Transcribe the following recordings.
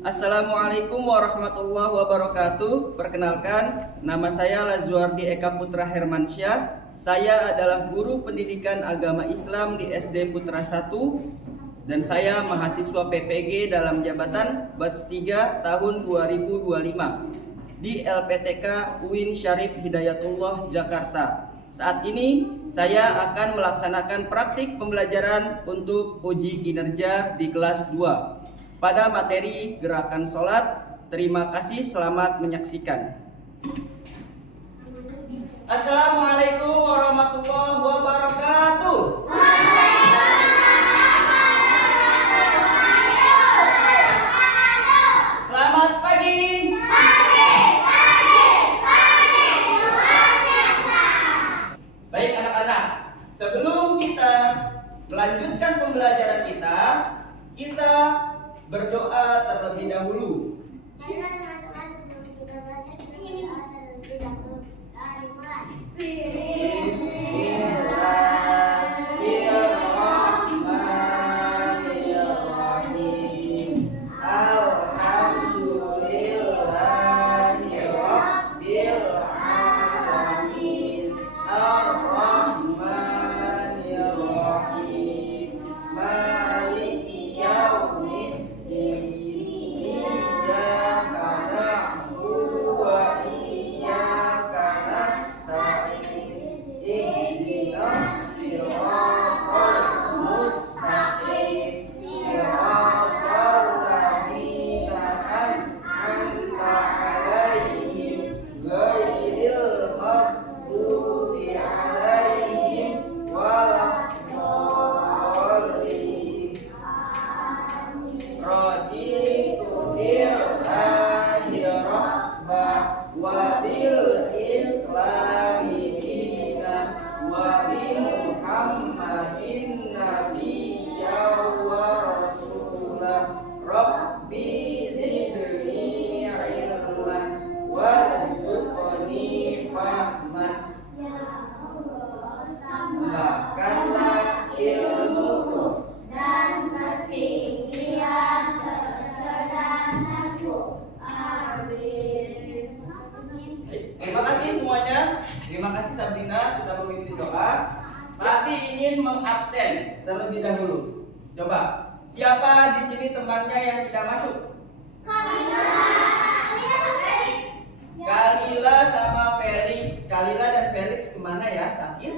Assalamualaikum warahmatullahi wabarakatuh. Perkenalkan, nama saya Lazuardi Eka Putra Hermansyah. Saya adalah guru pendidikan agama Islam di SD Putra 1 dan saya mahasiswa PPG dalam jabatan Batch 3 tahun 2025 di LPTK UIN Syarif Hidayatullah Jakarta. Saat ini saya akan melaksanakan praktik pembelajaran untuk uji kinerja di kelas 2 pada materi gerakan sholat. Terima kasih, selamat menyaksikan. Assalamualaikum warahmatullahi wabarakatuh. Selamat pagi. Baik anak-anak, sebelum kita melanjutkan pembelajaran kita berdoa terlebih dahulu. Bismillahirrahmanirrahim. Alhamdulillahirabbil alamin. Ar-Rahmanirrahim. Maliki yaumiddin. Wabil islami dina wabil muhammadin nabiyya wa rasulah rabbi zidni ilman warzuqni fahman. Tambahkanlah ilmuku dan ketinggian kecerdasanku. Terima kasih semuanya. Terima kasih Sabrina sudah memimpin doa. Tapi ingin mengabsen terlebih dahulu. Coba, siapa di sini temannya yang tidak masuk? Kalila sama Felix. Kalila dan Felix kemana ya? Sakit?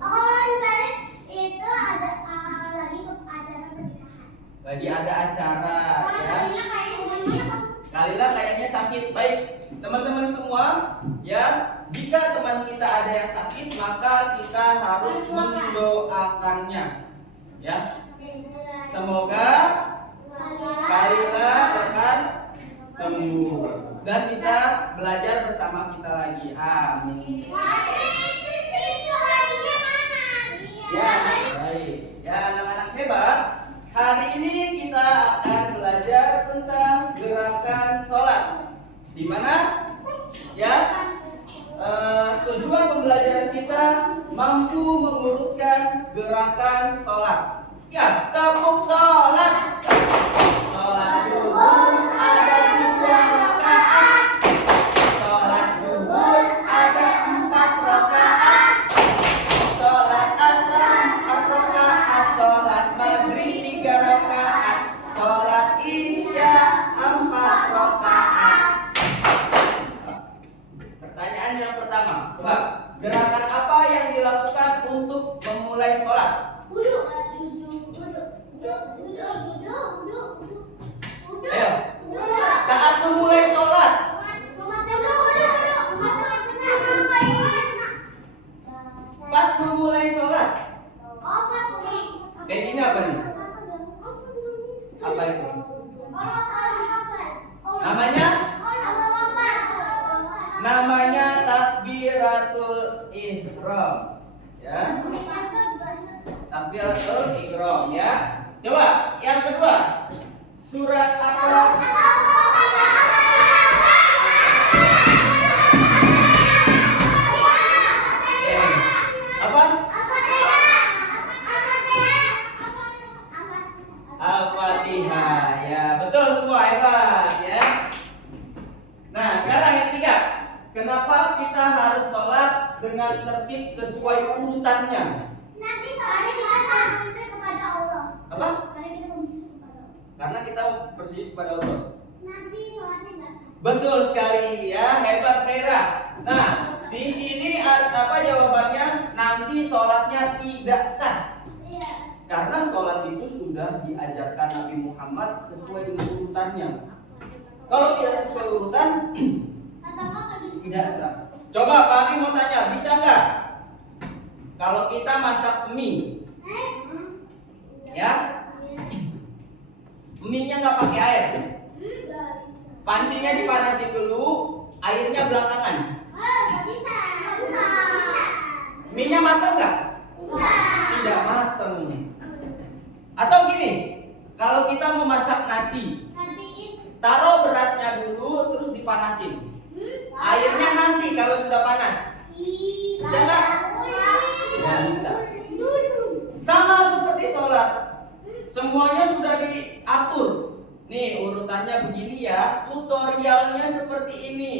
Felix itu ada lagi ikut acara pernikahan. Lagi ada acara ya. Kalila kayaknya sakit. Baik, teman-teman semua, ya, jika teman kita ada yang sakit, maka kita harus mendoakannya. Ya. Semoga Kalila lekas sembuh dan bisa belajar bersama kita lagi. Amin. Ya, baik. Ya, anak-anak hebat. Hari ini kita akan belajar tentang gerakan sholat. Di mana ya tujuan pembelajaran kita mampu mengurutkan gerakan sholat. Ya, tepuk sholat. Sholat subuh ada 2 rakaat. Sholat zuhur ada 4 rakaat. Sholat asar 4 rakaat. Sholat maghrib 3 rakaat. Sholat isya 4 rakaat. Pertanyaan yang pertama, coba, gerakan apa yang dilakukan untuk memulai sholat? Wudu. Ayo, saat memulai sholat. Pas memulai sholat. Kayak gini apa nih? Apa itu? Namanya takbiratul ihram. Ya. Takbiratul ihram ya. Coba yang kedua. Surat apa? Apa? Al-Fatihah. Ya, betul semua. hebat ya. Nah, sekarang yang ketiga, kenapa kita harus sholat dengan tertib sesuai urutannya? Nanti soalnya kita sampai kepada Allah. Apa? Karena kita bersujud kepada Allah. Karena kita bersujud kepada Allah. Nanti sholatnya nggak sah. Betul sekali ya, hebat Khaira. Nah, di sini apa jawabannya? Nanti sholatnya tidak sah. Iya. Karena sholat itu sudah diajarkan Nabi Muhammad sesuai dengan urutannya. Kalau tidak sesuai urutan, Atau apa gitu? tidak sah. Coba Pak Adi mau tanya, bisa nggak? Kalau kita masak mie, ya, mie-nya nggak pakai air, pancinya dipanasin dulu, airnya belakangan. Nggak bisa. Mie-nya mateng nggak? Tidak mateng. Atau gini, kalau kita mau masak nasi, taruh berasnya dulu terus dipanasin. Airnya nanti kalau sudah panas. Bisa nggak? Nggak bisa. Sama seperti sholat, semuanya sudah diatur. Nih urutannya begini ya, tutorialnya seperti ini.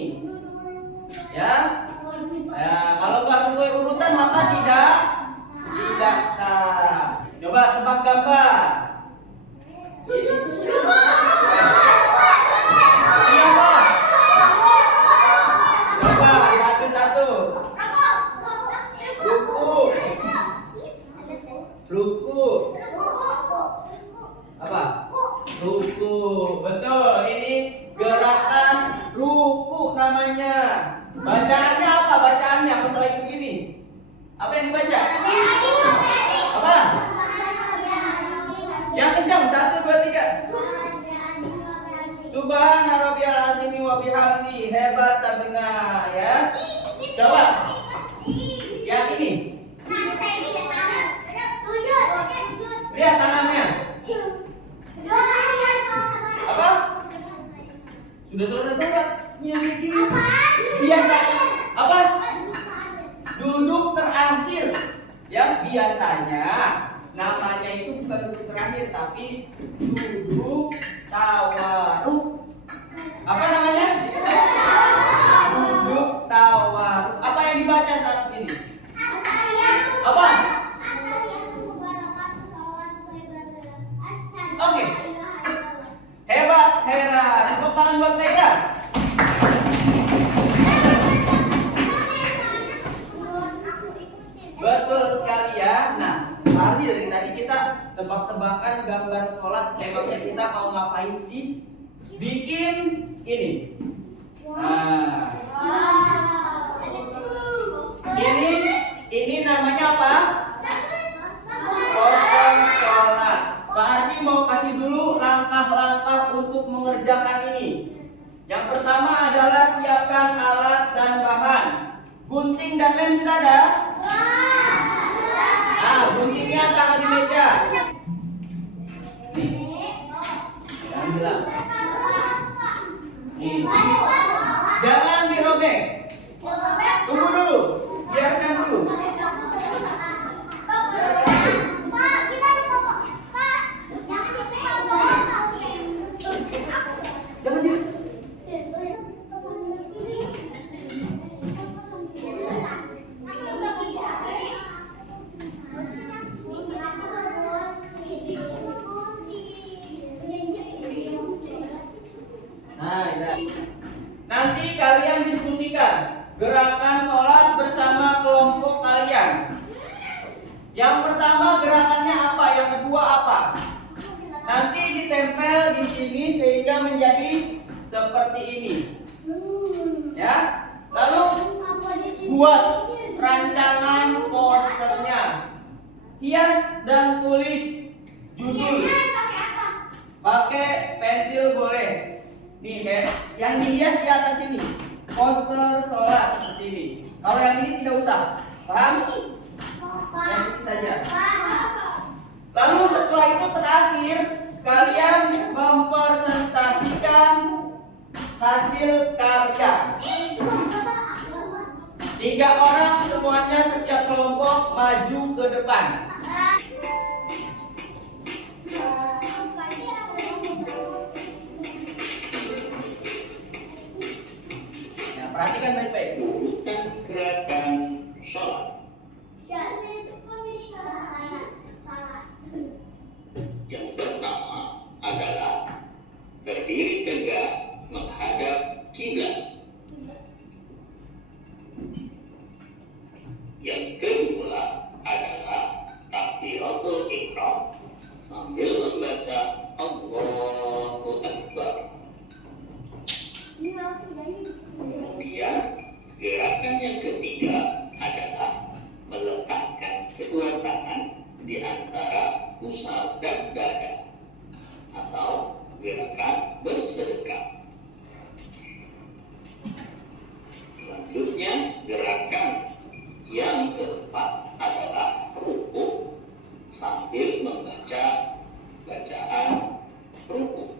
Ya. Nah, kalau nggak sesuai urutan maka tidak sah. Coba tebak gambar. Siapa? Coba satu-satu. Ruku. Apa? Ruku. Betul. Ini gerakan ruku namanya. Bacaannya apa? Bacaannya apa selain begini? Apa yang dibaca? Apa? Yang kencang. 1, 2, 3. Subhana rabbiyal azimi wa bihamdi. Hebat Sabrina ya. Coba. Yang ini. Lihat tangannya. Apa? Sudah selesai Pak? Yang begini. Biasa. Apa? Duduk terakhir. Ya, biasanya namanya itu bukan duduk terakhir tapi duduk tawaruk. Apa namanya? Duduk tawaruk. Apa yang dibaca saat ini? Apa? Oke. Hebat Khaira. Tepuk tangan buat Khaira. Betul sekali ya. Nah, tadi dari tadi kita tebak-tebakan gambar sholat. Emangnya kita mau ngapain sih? Bikin ini. Nah, ini namanya apa? Poster sholat. Pak Ardi mau kasih dulu langkah-langkah untuk mengerjakan ini. Yang pertama adalah siapkan alat dan bahan. Gunting dan lem sudah ada? Nah, guntingnya taruh di meja. Nih. Jangan hilang. Nih. Jangan dirobek. Tunggu dulu. Biarkan dulu. Jangan di. Nah, ya. Nanti kalian diskusikan gerakan sholat bersama kelompok kalian. Yang pertama gerakannya apa? Yang kedua apa? Nanti ditempel di sini sehingga menjadi seperti ini. Ya. Lalu buat rancangan posternya. Hias dan tulis judul. Pakai pensil boleh. Nih, yang dihias di atas ini. Poster sholat seperti ini. Kalau yang ini tidak usah. Paham? Yang ini saja. Lalu setelah itu terakhir kalian mempresentasikan hasil karya. 3 orang semuanya setiap kelompok maju ke depan. Perhatikan baik-baik. Urutan gerakan sholat. Yang pertama adalah berdiri tegak menghadap kiblat. Yang kedua adalah takbiratul ihram sambil membaca Allahu Akbar. Kemudian gerakan yang ketiga adalah meletakkan kedua tangan di antara pusar dan dada atau gerakan bersedekap. Selanjutnya gerakan yang keempat adalah rukuk sambil membaca bacaan rukuk.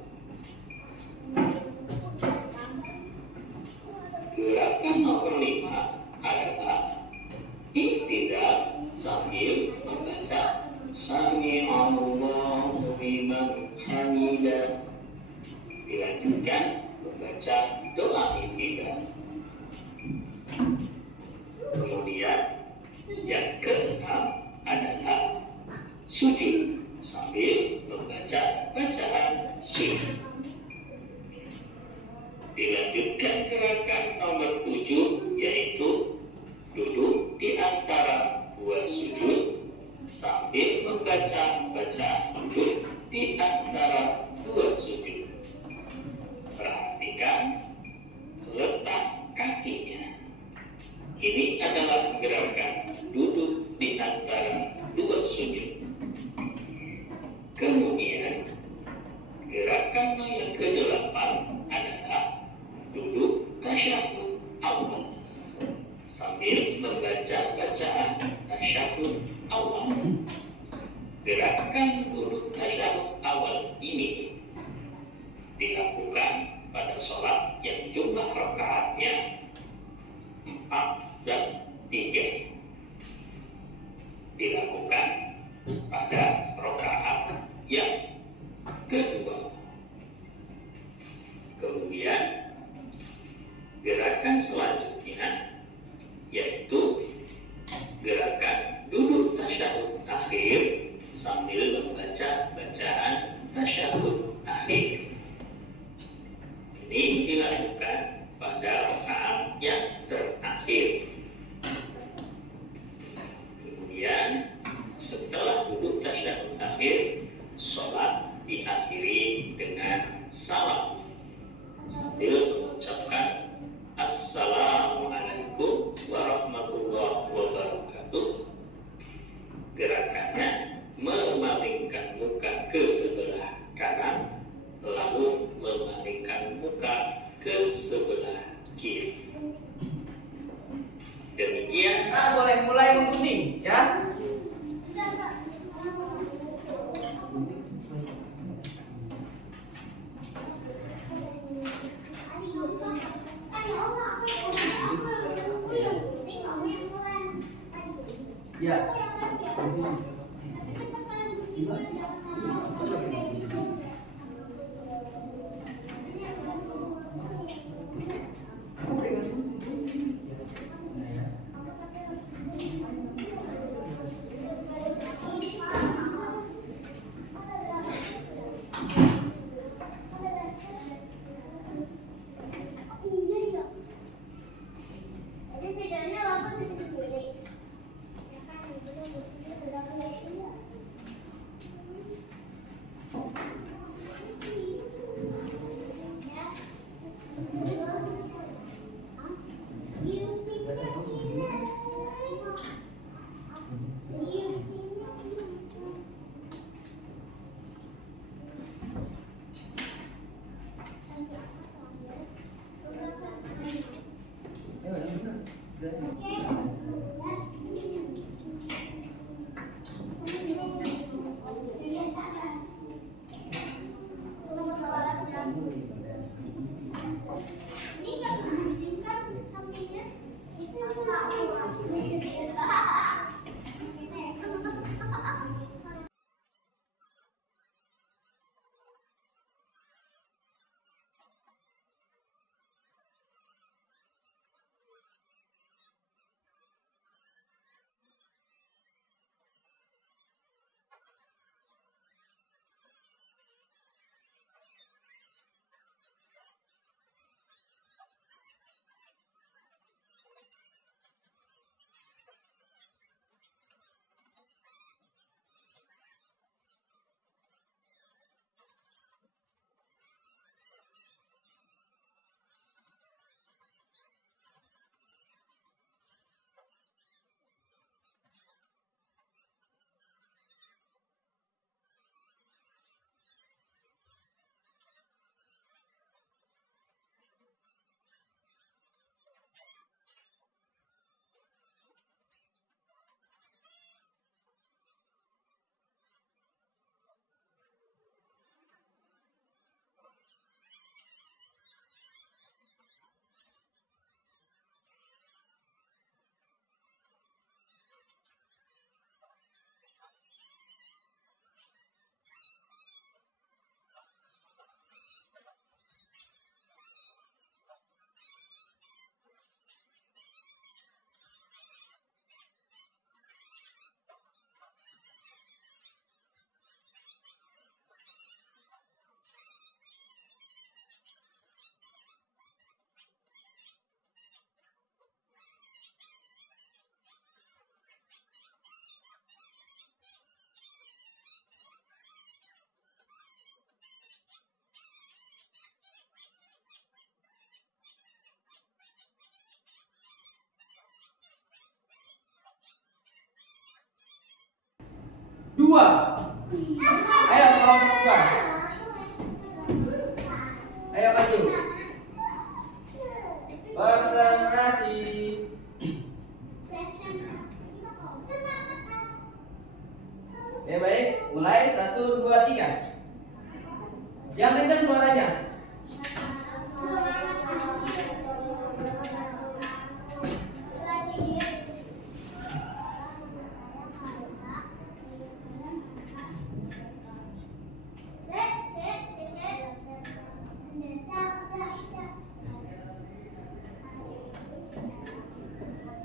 Gerakan nomor 5 adalah iktidal sambil membaca Sami'allahu liman hamidah. Dilanjutkan membaca doa iktidal. Kemudian yang keenam adalah sujud sambil membaca bacaan sujud. Dilanjutkan gerakan nomor 7 yaitu duduk di antara dua sujud sambil membaca bacaan sujud di antara dua sujud. Perhatikan letak kakinya. Ini adalah gerakan duduk di antara dua sujud. Kemudian gerakan yang ke-8 adalah duduk tasyahud awal sambil membaca bacaan tasyahud awal. Gerakan duduk tasyahud awal ini dilakukan pada sholat yang jumlah rakaatnya 4 dan 3. Dilakukan pada rakaat yang kedua. Kemudian gerakan selanjutnya yaitu gerakan duduk tasyahud akhir sambil membaca bacaan tasyahud akhir. Ini dilakukan pada rakaat yang terakhir. Kemudian setelah duduk tasyahud akhir, sholat diakhiri dengan salam sambil mengucapkan Assalamualaikum warahmatullahi wabarakatuh. Gerakannya memalingkan muka ke sebelah kanan lalu memalingkan muka ke sebelah kiri. Demikian. Boleh mulai mengunting ya. Ya. 2. Ayo kelompok 2. Ayo maju. Konsentrasi. Oke, baik. Mulai 1, 2, 3. Yang kencang suaranya.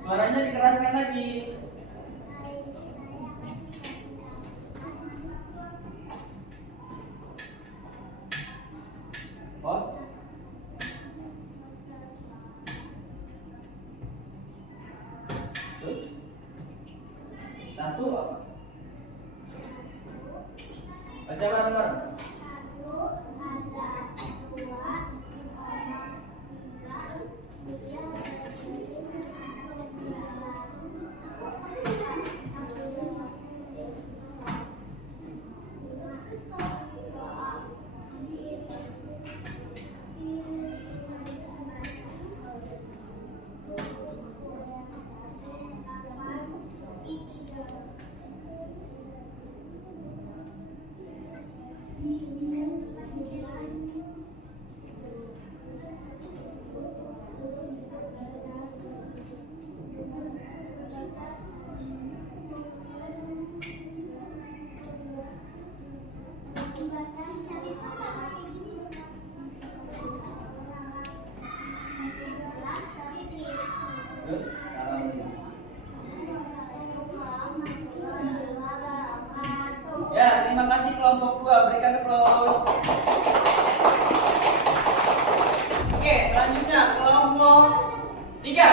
Suaranya dikeraskan lagi. Pos. Terus 1 apa? Baca bareng-bareng. Terus salam dulu. Ya, terima kasih kelompok 2. Berikan aplaus. Oke, selanjutnya kelompok 3.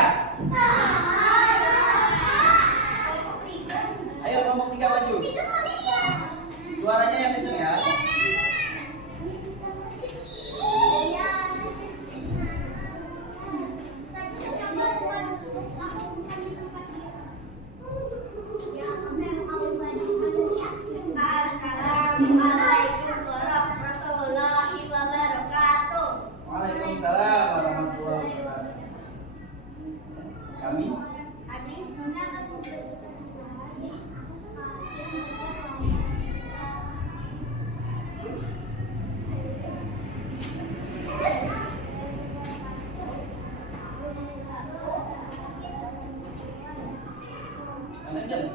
Ayo kelompok 3 maju. Suaranya yang kencang ya. Assalamualaikum warahmatullahi wabarakatuh. Waalaikumsalam warahmatullahi wabarakatuh. Kami Manajer.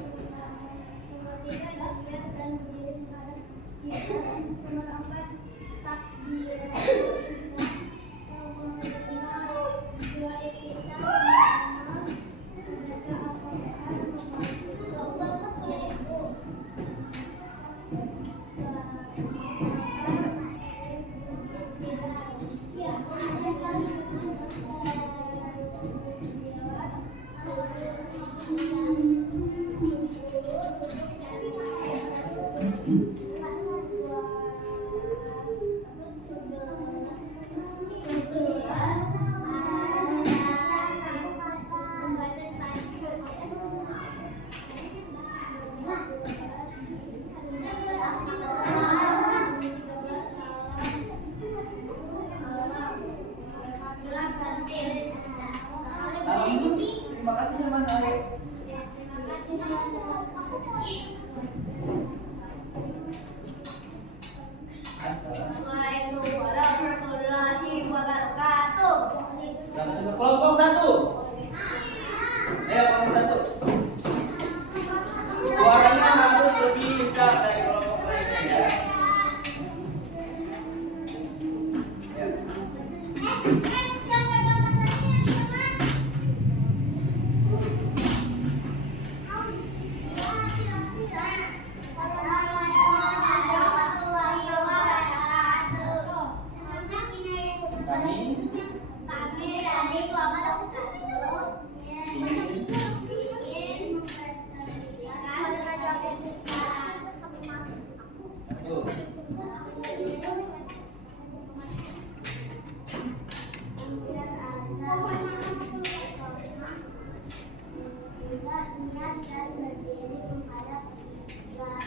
Salam dulu. Terima kasihnya mana? Ayo. Assalamualaikum warahmatullahi wabarakatuh. Yang kedua, kelompok 1. Ayo kelompok 1. Suaranya harus lebih kencang dari kelompok lainnya ya. Ya. Kami dari kelompok 1 ingin niat dan berdiri menghadap kiblat.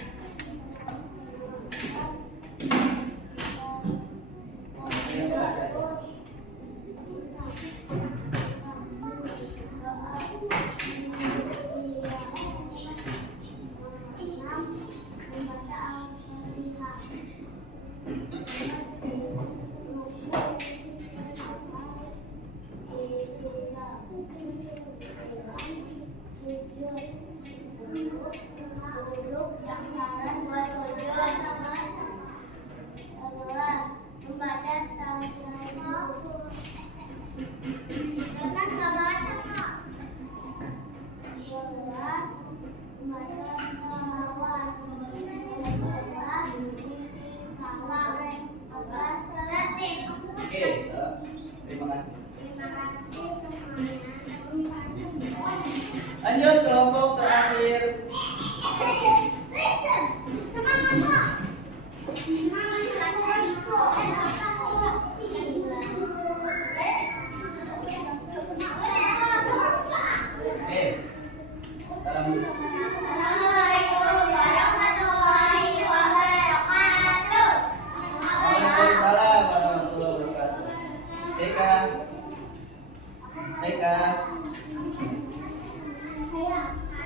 Oke, terima kasih. Lanjut kelompok terakhir. Salam dulu. Assalamualaikum warahmatullahi wabarakatuh. Waalaikumsalam warahmatullahi wabarakatuh. TK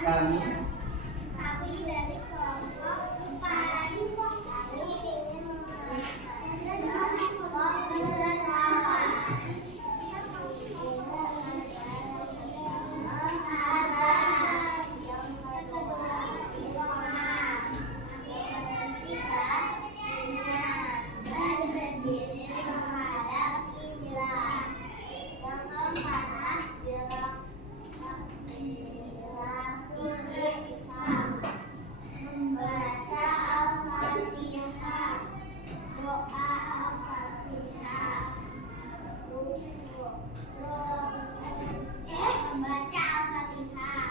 kami dari kelompok 4. Kami ingin membaca Al-Fatihah, doa Al-Fatihah, membaca Al-Fatihah,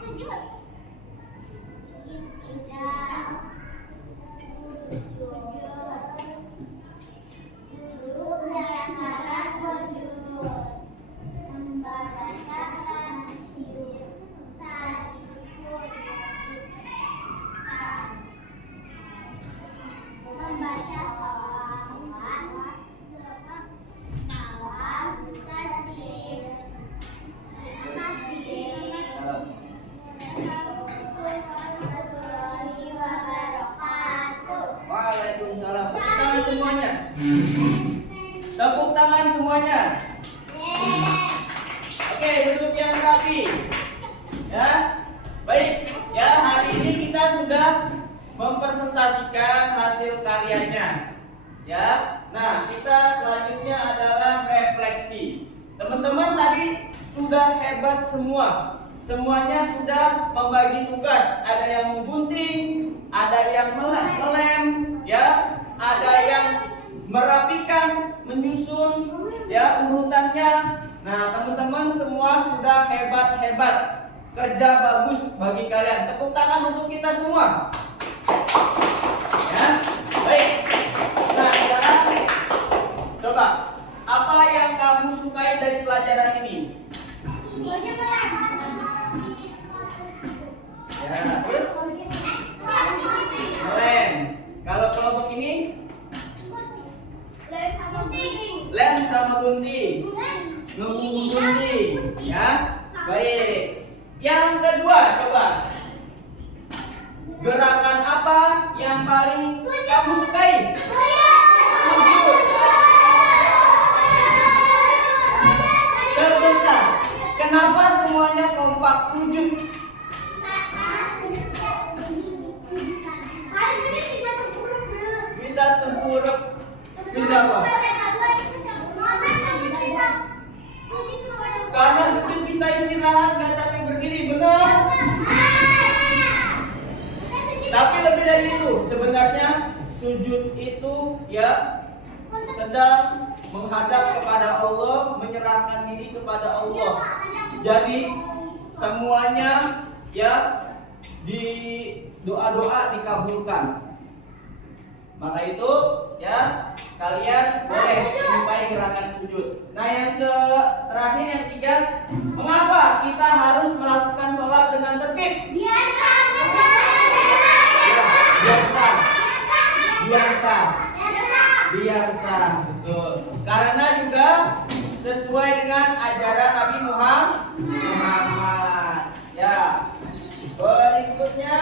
sujud, membaca salawat, salam, takbir, salam. warahmatullahi wabarakatuh. Waalaikumsalam. Tepuk tangan semuanya. Tepuk tangan semuanya. Oke, duduk yang rapi. Ya, baik. Ya, hari ini kita sudah mempresentasikan hasil karyanya. Ya, nah kita selanjutnya adalah refleksi. Teman-teman tadi sudah hebat semua. Semuanya sudah membagi tugas. Ada yang menggunting, ada yang melem, ya, ada yang merapikan, menyusun, ya, urutannya. Nah, teman-teman semua sudah hebat-hebat. Kerja bagus bagi kalian. Tepuk tangan untuk kita semua. Ya, baik. Nah, sekarang coba apa yang kamu sukai dari pelajaran ini? Ya, terus lem. Kalau kelompok ini lem sama gunting. Nunggu gunting, ya. Baik. Yang kedua, coba. Gerakan apa yang paling kamu sukai? Sujud. Sebentar. Kenapa semuanya kompak sujud? Bisa tengkurap. Bisa apa? Karena sujud bisa istirahat, nggak capek berdiri, benar? Tapi lebih dari itu, sebenarnya sujud itu ya sedang menghadap kepada Allah, menyerahkan diri kepada Allah. Jadi semuanya ya di doa-doa dikabulkan. Maka itu ya kalian boleh menyukai gerakan sujud. Nah, yang terakhir yang ketiga, mengapa kita harus melakukan sholat dengan tertib? Biar biasa. Betul. Karena juga sesuai dengan ajaran Nabi Muhammad. Ya. Berikutnya,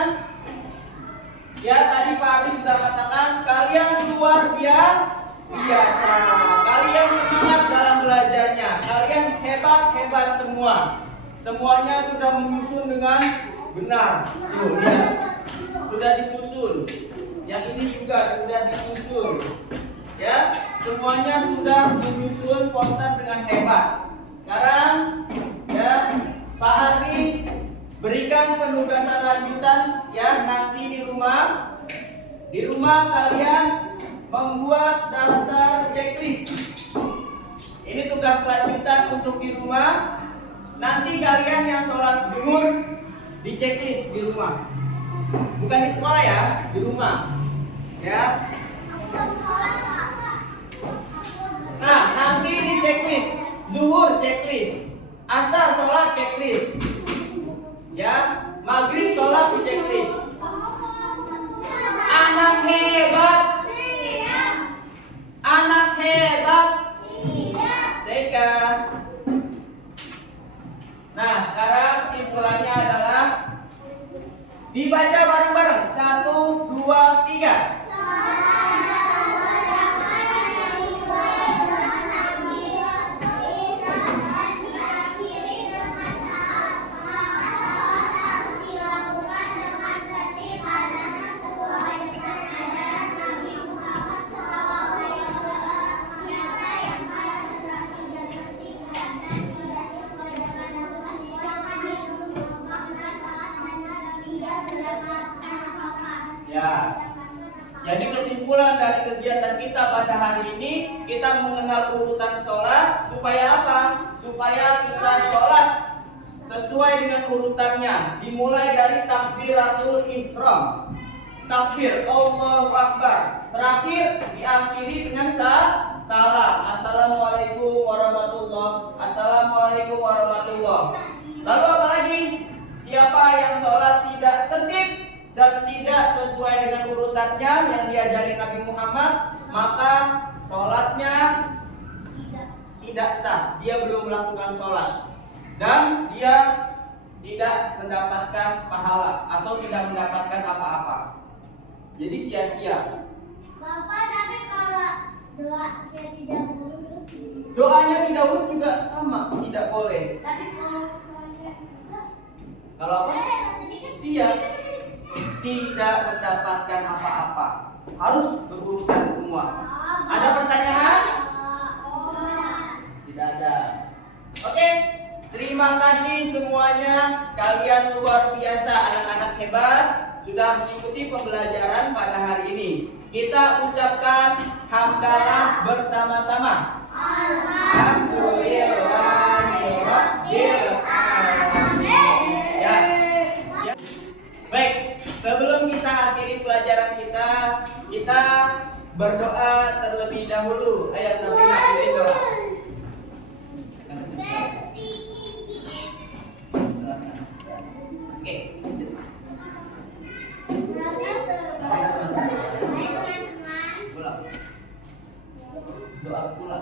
ya tadi Pak Adi sudah katakan kalian luar biasa. Kalian semangat dalam belajarnya. Kalian hebat semua. Semuanya sudah menyusun dengan benar. Tuh, lihat. Sudah disusun. Yang ini juga sudah disusun. Ya, semuanya sudah menyusun poster dengan hebat. Sekarang, ya, Pak Ari berikan penugasan lanjutan ya nanti di rumah. Di rumah kalian membuat daftar checklist. Ini tugas lanjutan untuk di rumah. Nanti kalian yang sholat zuhur di checklist di rumah. Bukan di sekolah ya, di rumah. Ya. Nah, nanti di checklist. Zuhur checklist. Asar sholat checklist. Ya, maghrib sholat di checklist. Anak hebat. Anak hebat. Seka. Nah, sekarang simpulannya adalah dibaca bareng-bareng. 1, 2, 3. Ya. Jadi kesimpulan dari kegiatan kita pada hari ini, kita mengenal urutan sholat supaya apa? Supaya kita sholat sesuai dengan urutannya. Dimulai dari takbiratul ihram. Takbir Allahu Akbar. Terakhir diakhiri dengan salam. Assalamualaikum warahmatullahi. Assalamualaikum warahmatullahi. Lalu apa lagi? Siapa yang sholat tidak tertib dan tidak sesuai dengan urutannya yang diajari Nabi Muhammad, maka sholatnya tidak sah. Dia belum melakukan sholat dan dia tidak mendapatkan pahala atau tidak mendapatkan apa-apa. Jadi sia-sia. Bapak, tapi kalau doa tidak boleh. Doanya tidak boleh juga sama, tidak boleh. Tapi Kalau apa? Dia tidak mendapatkan apa-apa. Harus berurutan semua. Ada pertanyaan? Tidak ada. Oke, terima kasih semuanya. Sekalian luar biasa, anak-anak hebat sudah mengikuti pembelajaran pada hari ini. Kita ucapkan hamdalah bersama-sama. Alhamdulillahirabbil alamin. Ya. Baik, sebelum kita akhiri pelajaran kita berdoa terlebih dahulu. Ayo Sabrina, pilih doa. Oke. Pulang. Doa pulang.